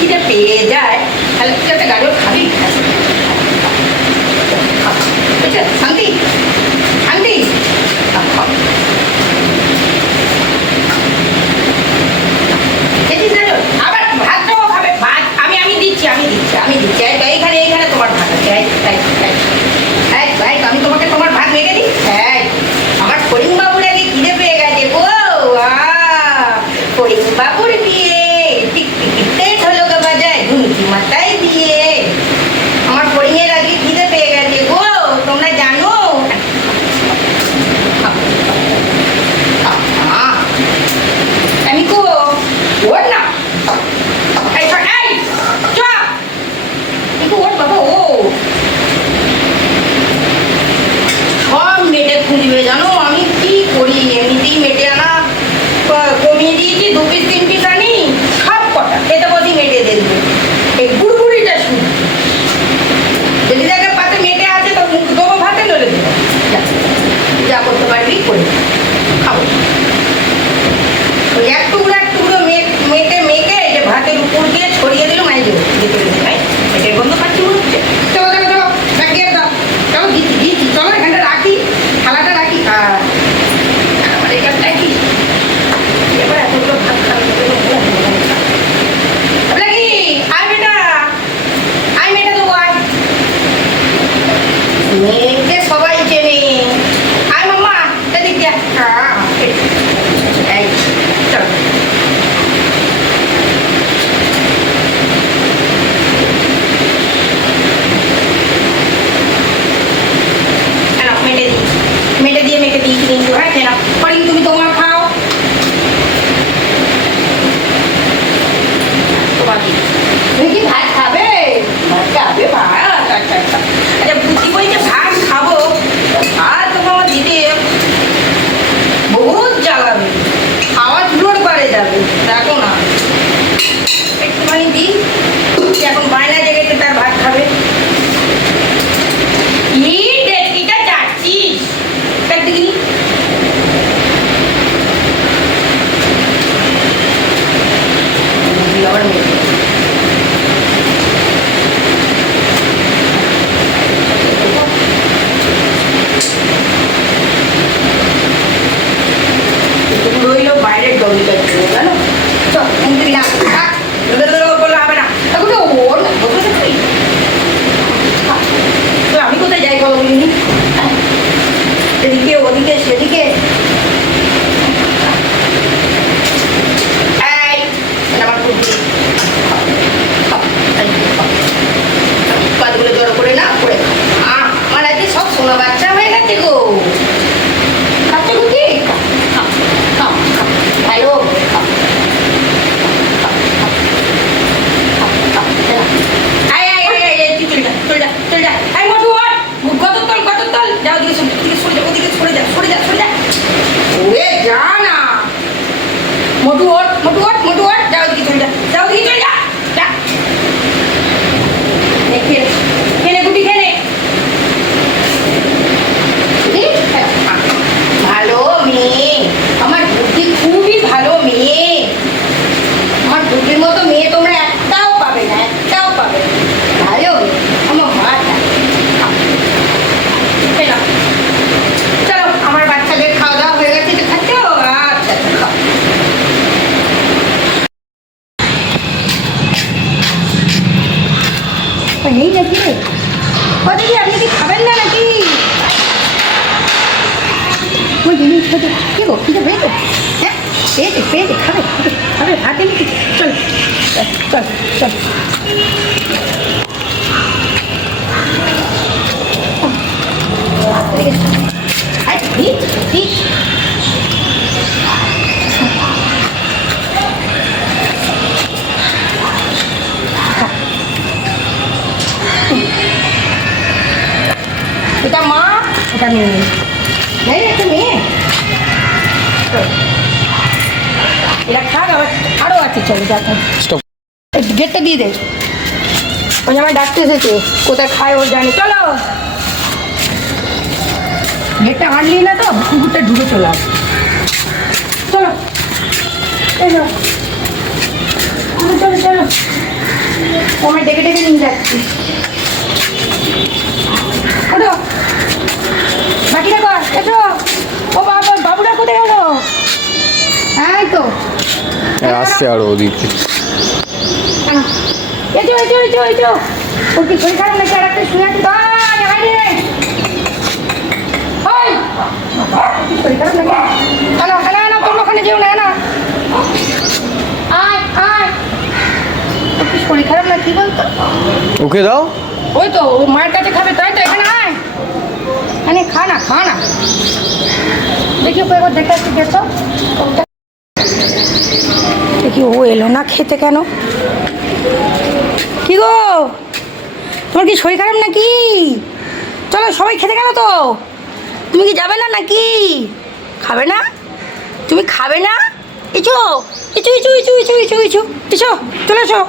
খিদে পেয়ে যায় তাহলে তুই একটা গাজর খাবি। বুঝছে শান্তি শান্তি খেতিস গাজর আবার ভাতটাও খাবে। ভাত আমি আমি দিচ্ছি আমি দিচ্ছি আমি দিচ্ছি এইখানে এইখানে তোমার ভাত আছে। আমি তোমাকে তোমার ভাত মেরে দিই। হ্যাঁ আমার ফরিং বাবুর আগে খিদে পেয়ে গেছে গো। ফরিং বাবুর বিয়ে ঠিক টিকিটে ঢোলক বাজায় ঘুমকি মাথায় দিয়ে। আমার ফরিং এর আগে খিদে পেয়ে গেছে গো, তোমরা জানো? আমি কো ওর না ওর বাবা ও সব মেটে খুঁজবে জানো। আমি কি করি এমনিতেই মেটে আনা কমিয়ে দিয়েছি, 2 পিস 3 পিস আনি সব কটা খেতে বসি মেটে দেখবো। এই গুড়গুড়িটা শুধু যদি দেখে পাতে মেটে আছে তো মুখ দেবো ভাতে নলে দেবো। যা করতে পারবি করে খাবো। ওই এক টুকরো মেটে মেখে যে ভাতের উপর দিয়ে ছড়িয়ে দিল মাই দেবো ভিতরে দেখাই এটার গন্ধ পাচ্ছি মনে হচ্ছে। চলো দেখো চলো ব্যাগিয়ে দাও। চলো দিচ্ছি দিচ্ছি চলো এখানটা রাখি থালাটা রাখি। আমার এটা রাখি এবার এতগুলো ভাত খাওয়া কি আয় বেটা আয় মেয়েটা দেবো আয়। মেয়েকে সবাই চেনে। আয় মাম্মা এদিক দিয়ে এই চলো মেটে দিয়ে মেখে দিয়েছি কিন্তু। হ্যাঁ কেন পরে তুমি তোমার খাও। তুমি কি ভাত খাবে? ভাত খাবে ভাত? আচ্ছা আচ্ছা আচ্ছা বুদ্ধি বলছে ভাত খাবো। ভাত তোমার দিদি বহুত জ্বালাবে, খাওয়া জোর করে যাবে। দেখো না একটুখানি দিই এখন বায়না জেগেছে তার ভাত খাবে। রইলো বাইরের ডলিটা জানো চল বললে হবে না। আমি কোথায় যাই বলো বলিনি? এদিকে ওদিকে সেদিকে পাতগুলো জড়ো করে না করে আমার আজকে সব সোনা বাচ্চা হয়ে গেছে গো। খাচ্ছে গুটি ভালো যাও দিকে সরে যা ওদিকে সরে যা সরে যা সরে যা ওরে যা না মোটু ওট মোটু ওট মোটু ওট যাও দিকে চলে যা যাও দিকে চলে যা যা খেলে গুটি খেলে ভালো মেয়ে আমার বুদ্ধি খুবই ভালো মেয়ে। আমার বুদ্ধির মতো মেয়ে তোমরা একটাও পাবে না একটাও পাবে না। ভালো আমার মাটা চলো আমার বাচ্চাদের খাওয়া দাওয়া হয়ে গেছে তো খাচ্ছ? আচ্ছা খাও। নেই নাকি রে ও দিদি আপনি কি খাবেন না নাকি? ওই জিনিস কি গো খিদে পেয়েছে? হ্যাঁ পেয়েছে পেয়েছে খাবে খাবে খাবে হাতে নাকি? চল চল চল এটা মা এটা মেয়ে নেই একটা মেয়ে এটা খাক আবার আরও আছে চলো দেখো গেটটা দিয়ে দে ওই আমার ডাকতে এসেছে কোথায় খায় ও জানি। চলো গেটটা আনলি না তো কুকুরটা ঢুকে চলে আস। চলো চলো চলো চলো ও আমি ডেকে ডেকে নিয়ে যাচ্ছি। ওঠো, বাকিটা কর, এসো। ও বাবা, বাবুরা কোথায় গেল? এই তো আসছে আরো ওদিকে। এসো এসো এসো এসো। ওর কি শরীর খারাপ নাকি? আর একটা শুয়ে আছে। শরীর খারাপ নাকি? আনো আনো আনো, তোমরা ওখানে যেও না, আনো। আয় আয়। ওর কি শরীর খারাপ না কি বলতো? ওকে দাও। ওই তো ও মায়ের কাছে খাবে, তাই তো। এখানে আয়, এখানে খা না, খা না। দেখি ওকে একবার দেখে আসছি, দেখো দেখি ও এলো না খেতে কেন? কি গো, তোমার কি শরীর খারাপ নাকি? চলো সবাই খেতে গেল তো। তুমি কি যাবে না নাকি? খাবে না? তুমি খাবে না? এসো এসো এসো এসো এসো এসো এসো এসো, চলে এসো।